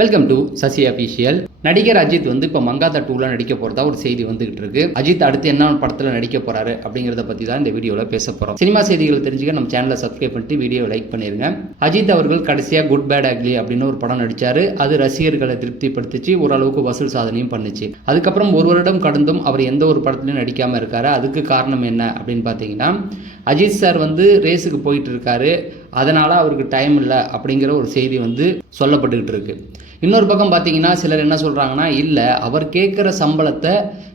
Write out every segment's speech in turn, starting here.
Welcome to Sasi official. நடிகர் அஜித் வந்து இப்போ மங்காத்தா 2ல நடிக்க போகிறதா ஒரு செய்தி வந்துகிட்டு இருக்கு. அஜித் அடுத்து என்ன படத்தில் நடிக்க போறாரு அப்படிங்கிறத பற்றி தான் இந்த வீடியோவில் பேச போகிறோம். சினிமா செய்திகள் தெரிஞ்சுக்க நம்ம சேனலை சப்ஸ்கிரைப் பண்ணிட்டு வீடியோ லைக் பண்ணிருங்க. அஜித் அவர்கள் கடைசியாக குட் பேட் அக்லி அப்படின்னு ஒரு படம் நடிச்சாரு. அது ரசிகர்களை திருப்திப்படுத்திச்சு, ஓரளவுக்கு வசூல் சாதனையும் பண்ணுச்சு. அதுக்கப்புறம் ஒரு வருடம் கடந்தும் அவர் எந்த ஒரு படத்துலையும் நடிக்காமல் இருக்காரு. அதுக்கு காரணம் என்ன அப்படின்னு பார்த்தீங்கன்னா, அஜித் சார் வந்து ரேஸுக்கு போயிட்டு இருக்காரு, அதனால் அவருக்கு டைம் இல்லை அப்படிங்கிற ஒரு செய்தி வந்து சொல்லப்பட்டுக்கிட்டு இருக்கு. இன்னொரு பக்கம் பார்த்தீங்கன்னா, சிலர் என்ன சொல்கிறாங்கன்னா, இல்லை அவர் கேட்குற சம்பளத்தை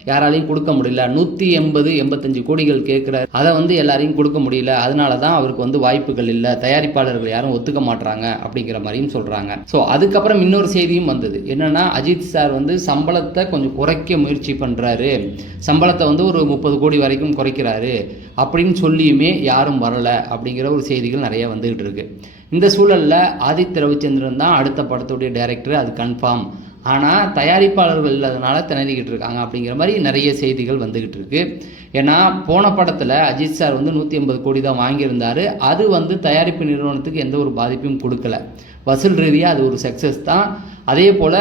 யாராலையும் கொடுக்க முடியல, 185 கோடிகள் கேட்குறாரு, அதை வந்து எல்லாரையும் கொடுக்க முடியல, அதனால தான் அவருக்கு வந்து வாய்ப்புகள் இல்லை, தயாரிப்பாளர்கள் யாரும் ஒத்துக்க மாட்டுறாங்க அப்படிங்கிற மாதிரியும் சொல்கிறாங்க. ஸோ அதுக்கப்புறம் இன்னொரு செய்தியும் வந்தது. என்னென்னா, அஜித் சார் வந்து சம்பளத்தை கொஞ்சம் குறைக்க முயற்சி பண்ணுறாரு, சம்பளத்தை வந்து ஒரு 30 கோடி வரைக்கும் குறைக்கிறாரு அப்படின்னு சொல்லியுமே யாரும் வரலை அப்படிங்கிற ஒரு செய்திகள் நிறைய வந்துகிட்டு இருக்கு. இந்த சூழலில் ஆதித்ய ரவிச்சந்திரன் தான் அடுத்த படத்துடைய டைரக்டர், அது கன்ஃபார்ம். ஆனால் தயாரிப்பாளர்கள் இல்லாதனால திணறிக்கிட்டு இருக்காங்க அப்படிங்கிற மாதிரி நிறைய செய்திகள் வந்துக்கிட்டு இருக்கு. ஏன்னா போன படத்தில் அஜித் சார் வந்து 180 கோடி தான் வாங்கியிருந்தார். அது வந்து தயாரிப்பு நிறுவனத்துக்கு எந்த ஒரு பாதிப்பும் கொடுக்கல. வசூல் ரீதியாக அது ஒரு சக்ஸஸ் தான். அதே போல்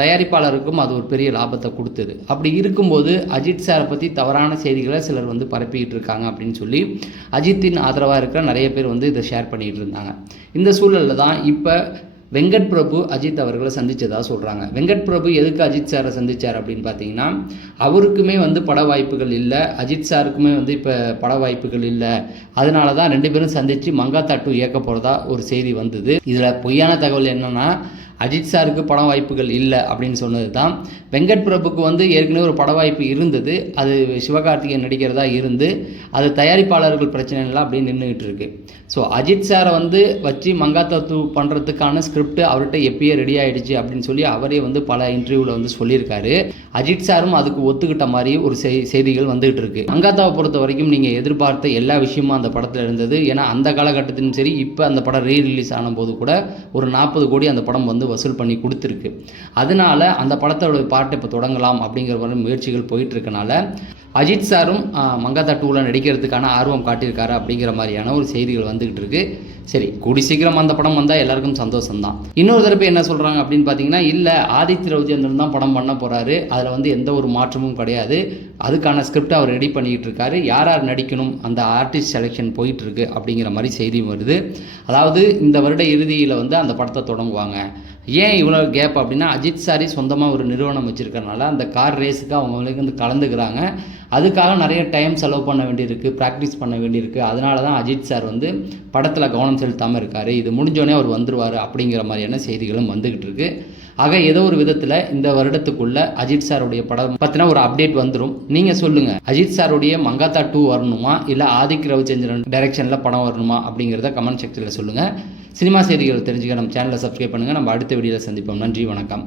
தயாரிப்பாளருக்கும் அது ஒரு பெரிய லாபத்தை கொடுத்தது. அப்படி இருக்கும்போது அஜித் சாரை பற்றி தவறான செய்திகளை சிலர் வந்து பரப்பிக்கிட்டு இருக்காங்க அப்படின்னு சொல்லி அஜித்தின் ஆதரவாக இருக்கிற நிறைய பேர் வந்து இதை ஷேர் பண்ணிகிட்டு இருந்தாங்க. இந்த சூழலில் தான் இப்போ வெங்கட் பிரபு அஜித் அவர்களை சந்தித்ததாக சொல்கிறாங்க. வெங்கட் பிரபு எதுக்கு அஜித் சாரை சந்தித்தார் அப்படின்னு பார்த்தீங்கன்னா, அவருக்குமே வந்து பட வாய்ப்புகள் இல்லை, அஜித் சாருக்குமே வந்து இப்போ பட வாய்ப்புகள் இல்லை. அதனால தான் 2 பேரும் சந்தித்து மங்காத்தா 2 இயக்க போகிறதா ஒரு செய்தி வந்தது. இதில் பொய்யான தகவல் என்னென்னா, அஜித் சாருக்கு பட வாய்ப்புகள் இல்லை அப்படின்னு சொன்னது தான். வெங்கட் பிரபுக்கு வந்து ஏற்கனவே ஒரு பட வாய்ப்பு இருந்தது, அது சிவகார்த்திகேயன் நடிக்கிறதா இருந்து அது தயாரிப்பாளர்கள் பிரச்சனைலாம் அப்படியே நின்றுக்கிட்டு இருக்கு. ஸோ அஜித் சாரை வந்து வச்சு மங்காத்தா 2 பண்ணுறதுக்கான ஸ்கிரிப்ட் அவர்கிட்ட எப்பயே ரெடி ஆகிடுச்சு அப்படின்னு சொல்லி அவரே வந்து பல இன்டர்வியூவில் வந்து சொல்லியிருக்காரு. அஜித் சாரும் அதுக்கு ஒத்துக்கிட்ட மாதிரி ஒரு செய்திகள் வந்துகிட்டு இருக்கு. மங்காத்தாவை பொறுத்த வரைக்கும் நீங்கள் எதிர்பார்த்த எல்லா விஷயமும் அந்த படத்தில் இருந்தது. ஏன்னா அந்த காலகட்டத்திலும் சரி, இப்போ அந்த படம் ரீரிலீஸ் ஆன போது கூட ஒரு 40 கோடி அந்த படம் வந்து வசூல் பண்ணி கொடுத்துருக்கு. அதனால அந்த படத்தோட பாட்டை இப்போ தொடங்கலாம் அப்படிங்கிற மாதிரி முயற்சிகள் போயிட்டு இருக்கனால அஜித் சாரும் மங்காத்தா 2ல நடிக்கிறதுக்கான ஆர்வம் காட்டியிருக்காரு அப்படிங்கிற மாதிரியான ஒரு செய்திகள் வந்துகிட்டு இருக்கு. சரி, கூடி சீக்கிரம் அந்த படம் வந்தால் எல்லாருக்கும் சந்தோஷம்தான். இன்னொரு தரப்பு என்ன சொல்கிறாங்க அப்படின்னு பார்த்தீங்கன்னா, இல்லை ஆதித்ய ரவிச்சந்திரன் தான் படம் பண்ண போகிறாரு, அதில் வந்து எந்த ஒரு மாற்றமும் கிடையாது, அதுக்கான ஸ்கிரிப்ட் அவர் ரெடி பண்ணிக்கிட்டு இருக்காரு, யார் யார் நடிக்கணும் அந்த ஆர்டிஸ்ட் செலெக்ஷன் போயிட்டுருக்கு அப்படிங்கிற மாதிரி செய்தியும் வருது. அதாவது இந்த வருட இறுதியில் வந்து அந்த படத்தை தொடங்குவாங்க. ஏன் இவ்வளோ கேப் அப்படின்னா, அஜித் சாரி சொந்தமாக ஒரு நிறுவனம் வச்சுருக்கறனால அந்த கார் ரேஸுக்கு அவங்களுக்கு வந்து கலந்துக்கிறாங்க. அதுக்காக நிறைய டைம் செலவு பண்ண வேண்டியிருக்கு, ப்ராக்டிஸ் பண்ண வேண்டியிருக்கு. அதனால தான் அஜித் சார் வந்து படத்தில் கவனம் செலுத்தாமல் இருக்கார், இது முடிஞ்சோடனே அவர் வந்துடுவார் அப்படிங்கிற மாதிரியான செய்திகளும் வந்துக்கிட்டு இருக்குது. ஆக ஏதோ ஒரு விதத்தில் இந்த வருடத்துக்குள்ளே அஜித் சாருடைய படம் பற்றின ஒரு அப்டேட் வந்துடும். நீங்கள் சொல்லுங்கள், அஜித் சாருடைய மங்காத்தா 2 வரணுமா, இல்லை ஆதித்ய ரவிச்சந்திரன் டைரக்ஷனில் படம் வரணுமா அப்படிங்கிறத கமெண்ட் செக்ஷனில் சொல்லுங்கள். சினிமா செய்திகள் தெரிஞ்சுக்க நம்ம சேனலை சப்ஸ்கிரைப் பண்ணுங்கள். நம்ம அடுத்த வீடியோவில் சந்திப்போம். நன்றி, வணக்கம்.